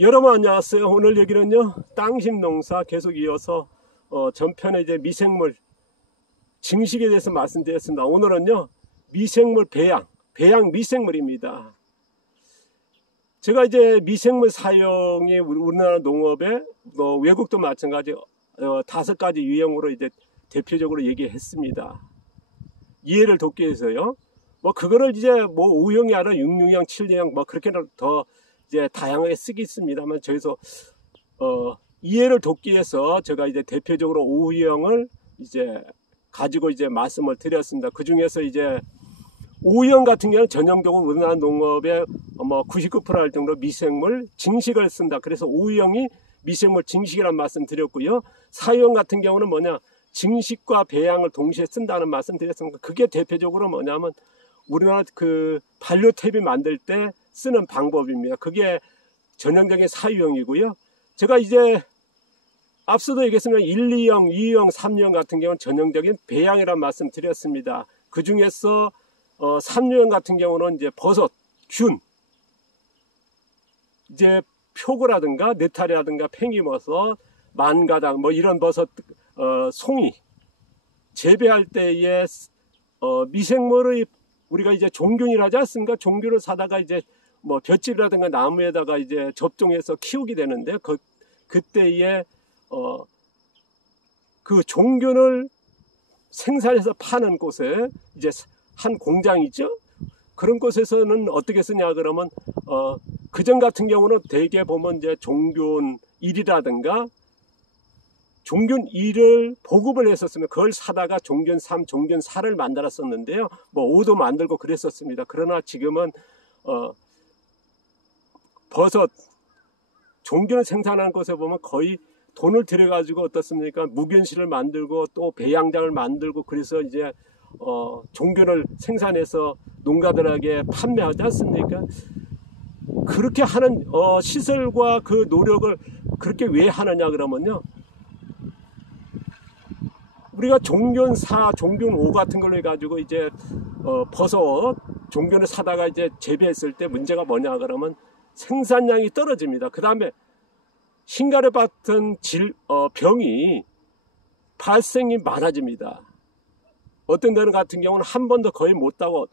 여러분 안녕하세요. 오늘 얘기는요, 땅심 농사 계속 이어서 전편에 이제 미생물 증식에 대해서 말씀드렸습니다. 오늘은요, 미생물 배양 미생물입니다. 제가 이제 미생물 사용이 우리나라 농업에 외국도 마찬가지 5가지 유형으로 이제 대표적으로 얘기했습니다. 이해를 돕기 위해서요. 그거를 이제 5유형이 아니라 6유형, 7유형 그렇게 더 이제 다양하게 쓰겠습니다만, 저기서 이해를 돕기 위해서 제가 이제 대표적으로 5유형을 이제 가지고 이제 말씀을 드렸습니다. 그 중에서 이제 5유형 같은 경우는 전형적으로 우리나라 농업의 99%할 정도로 미생물 증식을 쓴다. 그래서 5유형이 미생물 증식이라는 말씀 드렸고요. 4유형 같은 경우는 증식과 배양을 동시에 쓴다는 말씀 드렸습니다. 그게 대표적으로 뭐냐면 우리나라 그 반려탭이 만들 때 쓰는 방법입니다. 그게 전형적인 4유형이고요. 제가 이제 앞서도 얘기했습니다. 1, 2형, 2유형, 3유형 같은 경우는 전형적인 배양이라는 말씀 드렸습니다. 그 중에서 3유형 같은 경우는 이제 버섯, 균, 이제 표고라든가 느타리라든가 팽이버섯, 만가닥 이런 버섯, 송이 재배할 때에 미생물의 우리가 이제 종균이라 하지 않습니까? 종균을 사다가 이제 볏짚이라든가 나무에다가 이제 접종해서 키우게 되는데 그때에 그 종균을 생산해서 파는 곳에 이제 한 공장이 있죠. 그런 곳에서는 어떻게 쓰냐 그러면 그전 같은 경우는 대개 보면 이제 종균 1이라든가 종균 2를 보급을 했었으면 그걸 사다가 종균 3, 종균 4를 만들었었는데요. 5도 만들고 그랬었습니다. 그러나 지금은 버섯 종균을 생산하는 곳에 보면 거의 돈을 들여가지고 어떻습니까? 무균실을 만들고 또 배양장을 만들고 그래서 이제 종균을 생산해서 농가들에게 판매하지 않습니까? 그렇게 하는 시설과 그 노력을 그렇게 왜 하느냐 그러면요, 우리가 종균 4, 종균 5 같은 걸로 해가지고 이제 버섯 종균을 사다가 이제 재배했을 때 문제가 뭐냐 그러면 생산량이 떨어집니다. 그 다음에 흰가루 같은 병이 발생이 많아집니다. 어떤 데는 같은 경우는 한 번도 거의 못 따고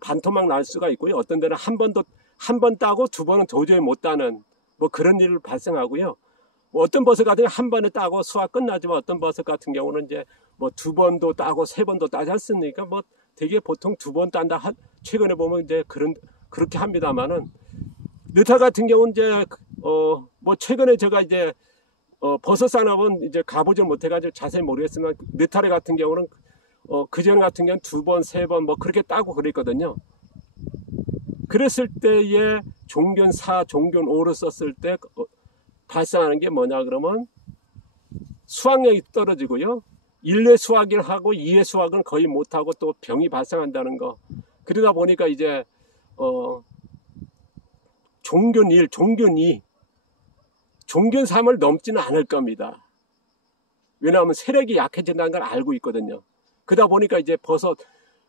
반토막 날 수가 있고요. 어떤 데는 한 번 따고 두 번은 도저히 못 따는 그런 일이 발생하고요. 어떤 버섯 같은 경우는 한 번에 따고 수확 끝나지만 어떤 버섯 같은 경우는 이제 두 번도 따고 세 번도 따지 않습니까? 되게 보통 두 번 딴다. 최근에 보면 이제 그렇게 합니다만은, 느타 같은 경우는 이제 최근에 제가 이제 버섯 산업은 이제 가보질 못해가지고 자세히 모르겠지만, 느타리 같은 경우는 그전 같은 경우는 두 번, 세 번 그렇게 따고 그랬거든요. 그랬을 때에 종균 4, 종균 5를 썼을 때 발생하는 게 뭐냐 그러면 수확량이 떨어지고요. 1회 수확을 하고 2회 수확은 거의 못하고 또 병이 발생한다는 거. 그러다 보니까 이제 종균 1, 종균 2, 종균 3을 넘지는 않을 겁니다. 왜냐하면 세력이 약해진다는 걸 알고 있거든요. 그러다 보니까 이제 버섯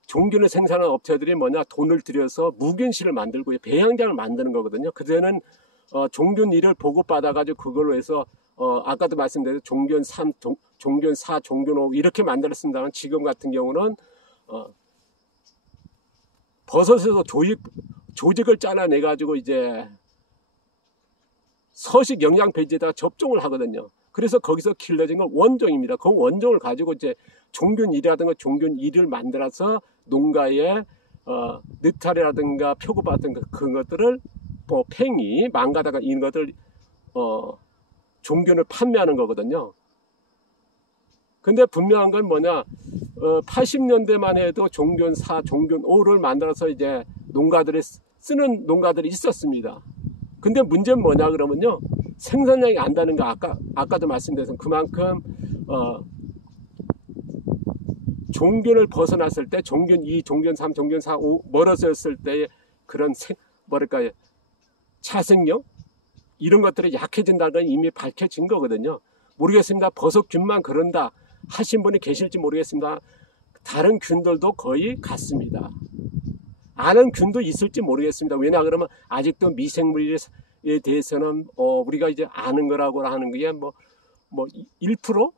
종균을 생산하는 업체들이 돈을 들여서 무균실을 만들고 배양장을 만드는 거거든요. 그때는 종균 1을 보급받아가지고 그걸로 해서 아까도 말씀드린 종균 3, 종균 4, 종균 5 이렇게 만들었습니다만, 지금 같은 경우는 버섯에서 조직을 짜내가지고 이제 서식 영양 배지에다가 접종을 하거든요. 그래서 거기서 길러진 건 원종입니다. 그 원종을 가지고 이제 종균 1이라든가 종균 2를 만들어서 농가에 느타리라든가 표고 같은 그런 것들을 팽이, 망가다가 이런 것들 종균을 판매하는 거거든요. 근데 분명한 건 80년대만 해도 종균 4, 종균 5를 만들어서 이제 농가들이 쓰는 농가들이 있었습니다. 근데 문제는 뭐냐 그러면요, 생산량이 안 다는 거. 아까도 말씀드렸던 그만큼 종균을 벗어났을 때 종균 2, 종균 3, 종균 4, 5 멀어졌을 때의 그런 차생력 이런 것들이 약해진다는 건 이미 밝혀진 거거든요. 모르겠습니다. 버섯균만 그런다 하신 분이 계실지 모르겠습니다. 다른 균들도 거의 같습니다. 아는 균도 있을지 모르겠습니다. 왜냐 그러면 아직도 미생물이 대해서는 우리가 이제 아는 거라고 하는 게 뭐 1%?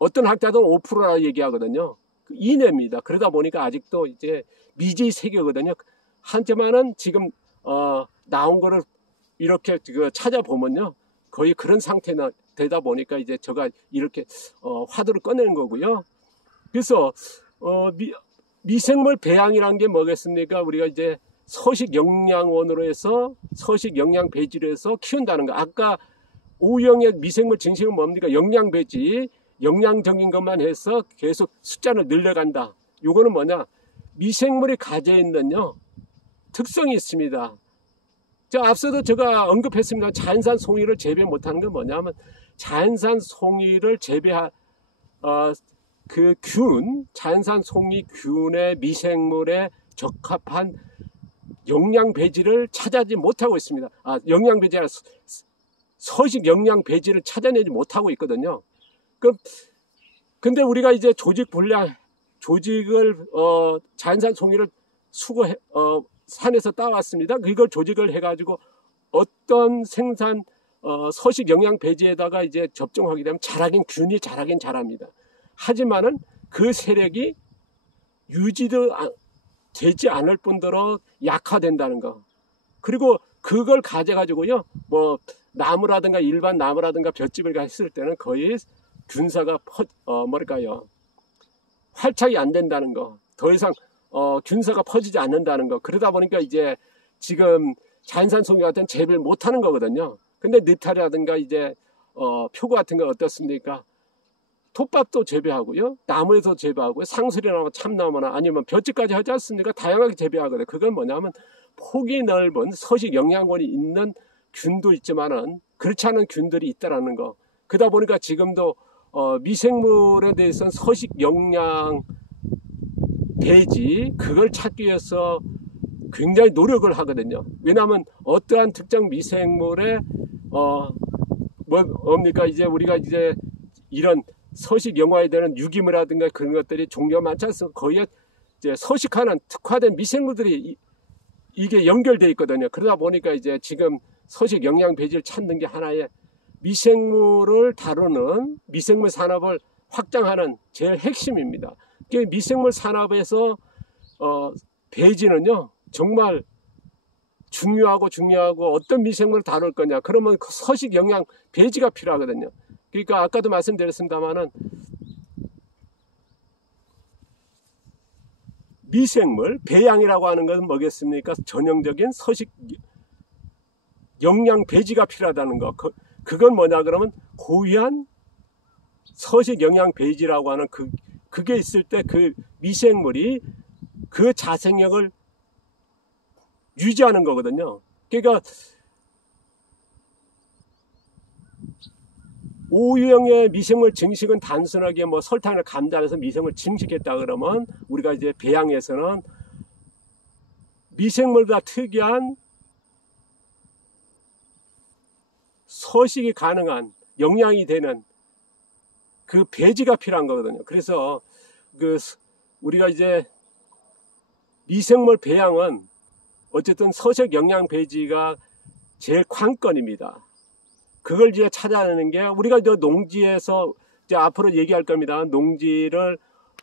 어떤 학자들은 5%라 얘기하거든요. 그 이내입니다. 그러다 보니까 아직도 이제 미지의 세계거든요. 하지만은 지금 나온 거를 이렇게 찾아보면요, 거의 그런 상태 되다 보니까 이제 제가 이렇게 화두를 꺼내는 거고요. 그래서 미생물 배양이라는 게 뭐겠습니까? 우리가 이제 서식 영양원으로 해서 서식 영양 배지로 해서 키운다는 거. 아까 O형의 미생물 증식은 뭡니까? 영양 배지, 영양적인 것만 해서 계속 숫자를 늘려간다. 요거는 뭐냐? 미생물이 가지고 있는요, 특성이 있습니다. 앞서도 제가 언급했습니다. 자연산 송이를 재배 못하는 건 뭐냐면, 자연산 송이를 재배한 그 균, 자연산 송이 균의 미생물에 적합한 영양 배지를 찾아내지 못하고 있습니다. 영양 배지가 서식 영양 배지를 찾아내지 못하고 있거든요. 근데 우리가 이제 조직을 자연산 송이를 산에서 따왔습니다. 이걸 조직을 해가지고 어떤 생산 서식 영양 배지에다가 이제 접종하게 되면 균이 자라긴 자랍니다. 하지만은 그 세력이 유지도 되지 않을 뿐더러 약화된다는 거. 그리고 그걸 가져가지고요, 뭐 나무라든가 일반 나무라든가 볏짚을 했을 때는 거의 균사가 활착이 안 된다는 거. 더 이상 균사가 퍼지지 않는다는 거. 그러다 보니까 이제 지금 자연산 송이 같은 재배를 못하는 거거든요. 근데 느타리라든가 이제 표고 같은 거 어떻습니까? 톱밥도 재배하고요, 나무에서 재배하고요, 상수리나 참나무나 아니면 볏짚까지 하지 않습니까? 다양하게 재배하거든요. 그건 뭐냐면 폭이 넓은 서식 영양원이 있는 균도 있지만은 그렇지 않은 균들이 있다라는 거. 그러다 보니까 지금도 미생물에 대해서는 서식 영양 배지, 그걸 찾기 위해서 굉장히 노력을 하거든요. 왜냐하면 어떠한 특정 미생물에 뭡니까, 이제 우리가 이제 이런 서식 영화에 대한 유기물이라든가 그런 것들이 종류가 많지 않습니까? 거의 이제 서식하는 특화된 미생물들이 이게 연결되어 있거든요. 그러다 보니까 이제 지금 서식 영양 배지를 찾는 게 하나의 미생물을 다루는 미생물 산업을 확장하는 제일 핵심입니다. 미생물 산업에서 배지는요, 정말 중요하고 어떤 미생물을 다룰 거냐, 그러면 서식 영양 배지가 필요하거든요. 그러니까 아까도 말씀드렸습니다만은 미생물 배양이라고 하는 것은 뭐겠습니까? 전형적인 서식 영양 배지가 필요하다는 거. 그건 뭐냐 그러면 고유한 서식 영양 배지라고 하는 그게 있을 때 그 미생물이 그 자생력을 유지하는 거거든요. 그러니까 O형의 미생물 증식은 단순하게 뭐 설탕을 감자해서 미생물 증식했다 그러면 우리가 이제 배양에서는 미생물보다 특이한 서식이 가능한 영양이 되는 그 배지가 필요한 거거든요. 그래서 우리가 이제 미생물 배양은 어쨌든 서식 영양 배지가 제일 관건입니다. 그걸 이제 찾아내는 게 우리가 이제 농지에서 이제 앞으로 얘기할 겁니다. 농지를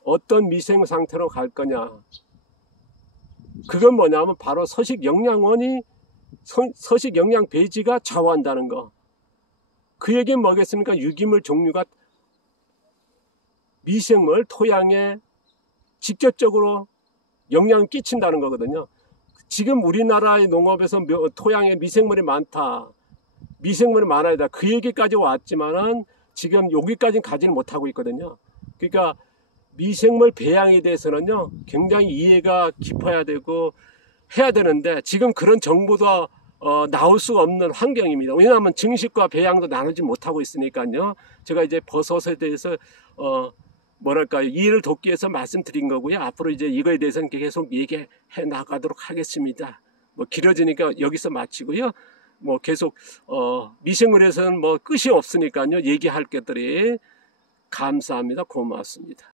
어떤 미생 상태로 갈 거냐. 그건 뭐냐면 바로 서식 영양원이 서식 영양 배지가 좌우한다는 거. 그 얘기는 뭐겠습니까? 유기물 종류가 미생물 토양에 직접적으로 영향을 끼친다는 거거든요. 지금 우리나라의 농업에서 토양에 미생물이 많다, 미생물이 많아야 돼, 그 얘기까지 왔지만은 지금 여기까지는 가지는 못하고 있거든요. 그러니까 미생물 배양에 대해서는요, 굉장히 이해가 깊어야 되고 해야 되는데 지금 그런 정보도 나올 수가 없는 환경입니다. 왜냐하면 증식과 배양도 나누지 못하고 있으니까요. 제가 이제 버섯에 대해서 이해를 돕기 위해서 말씀드린 거고요. 앞으로 이제 이거에 대해서는 계속 얘기해 나가도록 하겠습니다. 뭐 길어지니까 여기서 마치고요. 뭐 계속 미생물에서는 뭐 끝이 없으니까요. 얘기할 것들이 감사합니다. 고맙습니다.